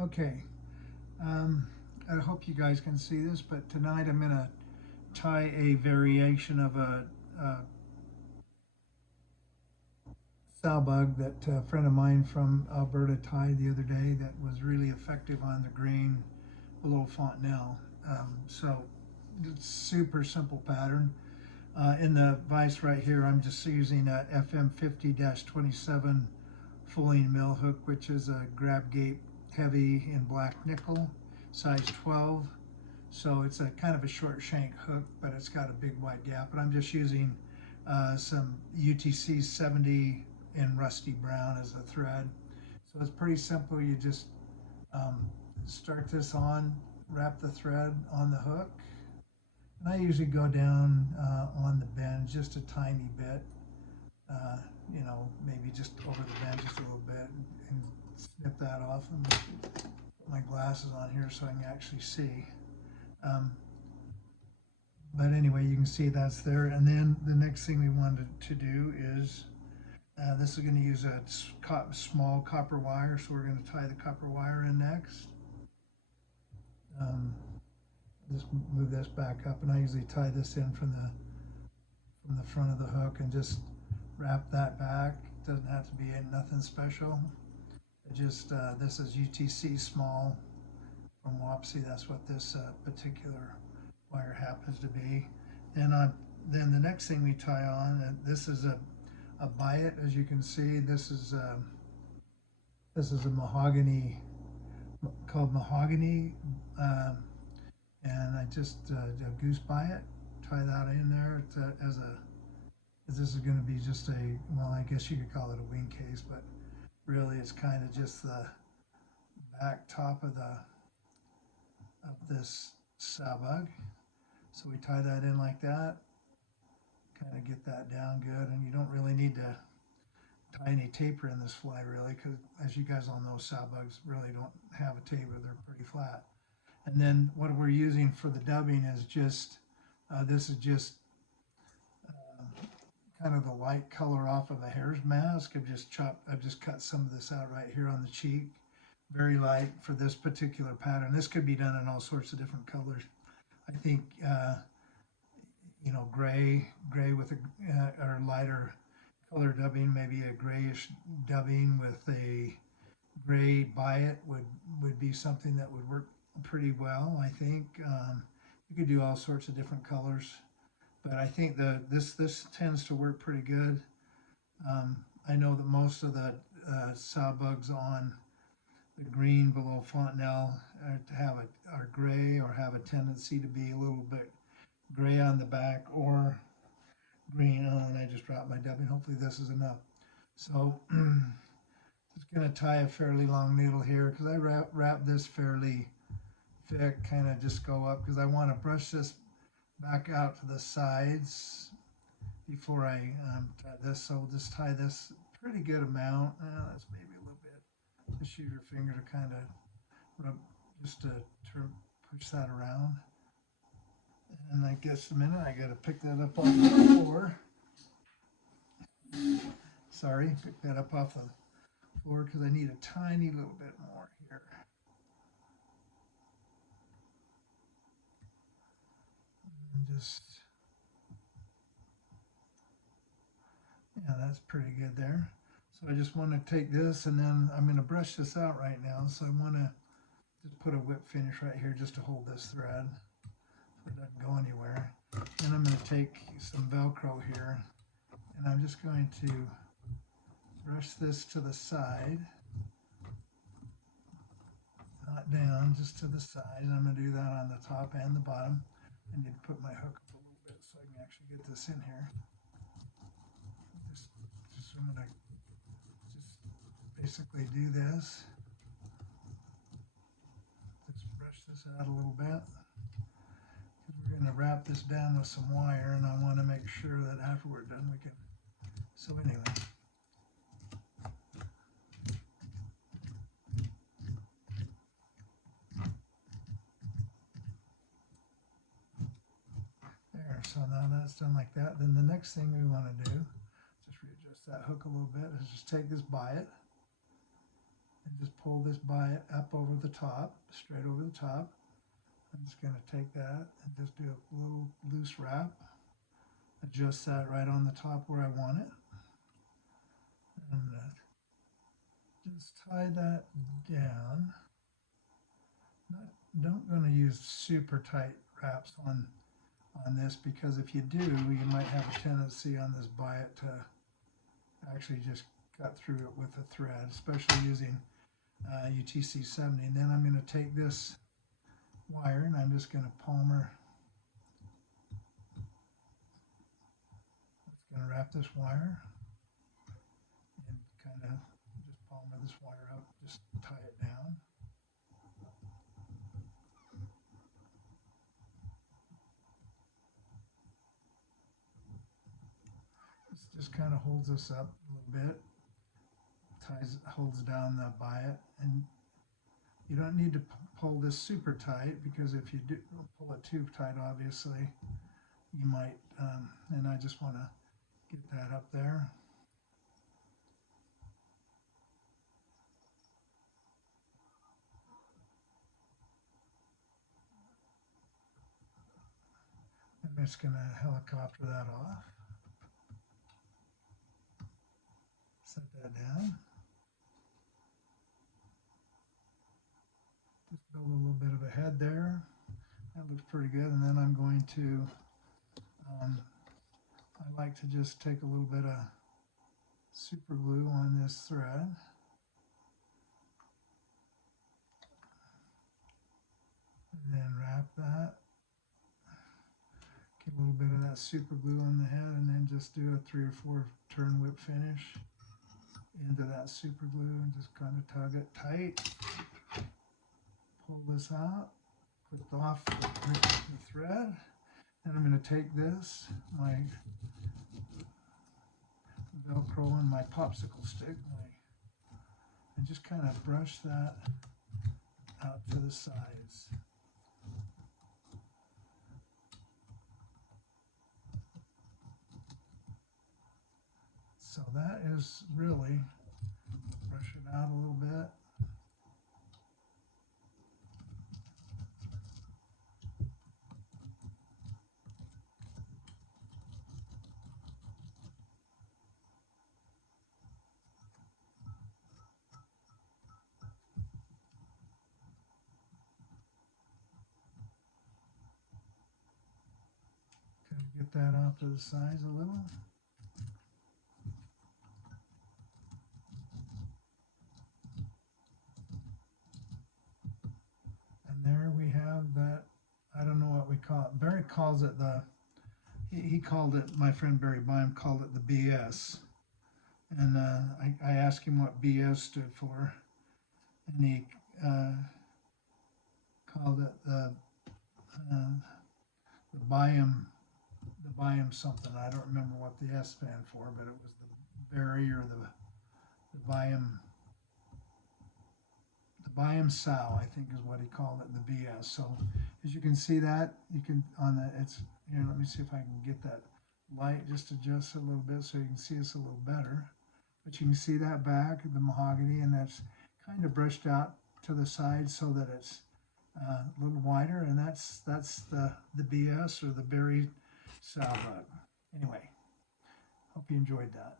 Okay, I hope you guys can see this, but tonight I'm going to tie a variation of a Sowbug that a friend of mine from Alberta tied the other day that was really effective on the grain below Fontenelle. So it's super simple pattern. In the vise right here, I'm just using a FM 50-27 fulling mill hook, which is a grab gate heavy in black nickel, size 12. So it's a kind of a short shank hook, but it's got a big wide gap. And I'm just using some UTC 70 in rusty brown as a thread. So it's pretty simple. You just um, start this on, wrap the thread on the hook. And I usually go down on the bend just a tiny bit, uh, maybe just over the bend just a little bit and snip that off and put my glasses on here so I can actually see. Um, but anyway, you can see that's there. And then the next thing we wanted to do is this is going to use a small copper wire, so we're going to tie the copper wire in next. Um, just move this back up, and I usually tie this in from the front of the hook and just wrap that back. Doesn't have to be nothing special. It just this is UTC small from Wapsie. That's what this particular wire happens to be. And then the next thing we tie on, and this is a Biot, as you can see. This is a mahogany called mahogany, um, and I just a goose Biot. Tie that in there as a. This is going to be just a, well, I guess you could call it a wing case, but really it's kind of just the back top of this Sowbug. So we tie that in like that, kind of get that down good, and you don't really need to tie any taper in this fly really, because as you guys all know, Sowbugs really don't have a taper; they're pretty flat. And then what we're using for the dubbing is just this is just kind of the light color off of a hare's mask. I've just cut some of this out right here on the cheek, very light for this particular pattern. This could be done in all sorts of different colors. I think gray with a or lighter color dubbing, maybe a grayish dubbing with a gray Biot would be something that would work pretty well. I think you could do all sorts of different colors, but I think this tends to work pretty good. I know that most of the Sowbugs on the green below Fontenelle are gray or have a tendency to be a little bit gray on the back or green. Oh, and I just dropped my dubbing. Hopefully this is enough. So just going to tie a fairly long needle here because I wrap this fairly thick, kind of just go up because I want to brush this back out to the sides before I tie this. So we'll just tie this pretty good amount. That's maybe a little bit. Just use your finger to kind of rub, just to push that around. And I guess a minute, I got to pick that up off the floor. Sorry, pick that up off the floor because I need a tiny little bit more here. And just, yeah, that's pretty good there. So I just want to take this and then I'm going to brush this out right now. So I want to just put a whip finish right here just to hold this thread so it doesn't go anywhere. Then I'm going to take some Velcro here and I'm just going to brush this to the side, not down, just to the side. And I'm going to do that on the top and the bottom. I need to put my hook up a little bit so I can actually get this in here. Just I'm going to just basically do this. Just brush this out a little bit. We're going to wrap this down with some wire, and I want to make sure that after we're done we can. So anyway. There, so now that's done like that. Then the next thing we want to do, just readjust that hook a little bit, is just take this Biot and just pull this Biot up over the top, straight over the top. I'm just going to take that and just do a little loose wrap, adjust that right on the top where I want it, and just tie that down. Don't going to use super tight wraps on this, because if you do, you might have a tendency on this Biot to actually just cut through it with a thread, especially using UTC 70. And then I'm going to take this wire and I'm just going to palmer. It's going to wrap this wire and kind of just palmer this wire up, just tie it down. This just kind of holds us up a little bit, holds down the Biot, and you don't need to pull this super tight, because if you do pull it too tight, obviously, you might, and I just want to get that up there. I'm just going to helicopter that off. Set that down. Just build a little bit of a head there. That looks pretty good. And then I'm going to, I like to just take a little bit of super glue on this thread. And then wrap that. Get a little bit of that super glue on the head, and then just do a 3 or 4 turn whip finish into that super glue and just kind of tug it tight. Pull this out, put off the thread. Then I'm going to take this, my Velcro and my popsicle stick, and just kind of brush that out to the sides. So that is really, brush it out a little bit. Kind of get that off to the sides a little. There we have that. I don't know what we call it. Barry calls it he called it, my friend Barry Bime called it the BS. And I asked him what BS stood for, and he called it the Biome something. I don't remember what the S stand for, but it was the Barry or the Biome. Biome sow, I think, is what he called it, the BS. So as you can see that, you can on the it's here. Let me see if I can get that light, just adjust it a little bit so you can see this a little better. But you can see that back of the mahogany, and that's kind of brushed out to the side so that it's a little wider, and that's the BS or the berry Sowbug. Anyway, hope you enjoyed that.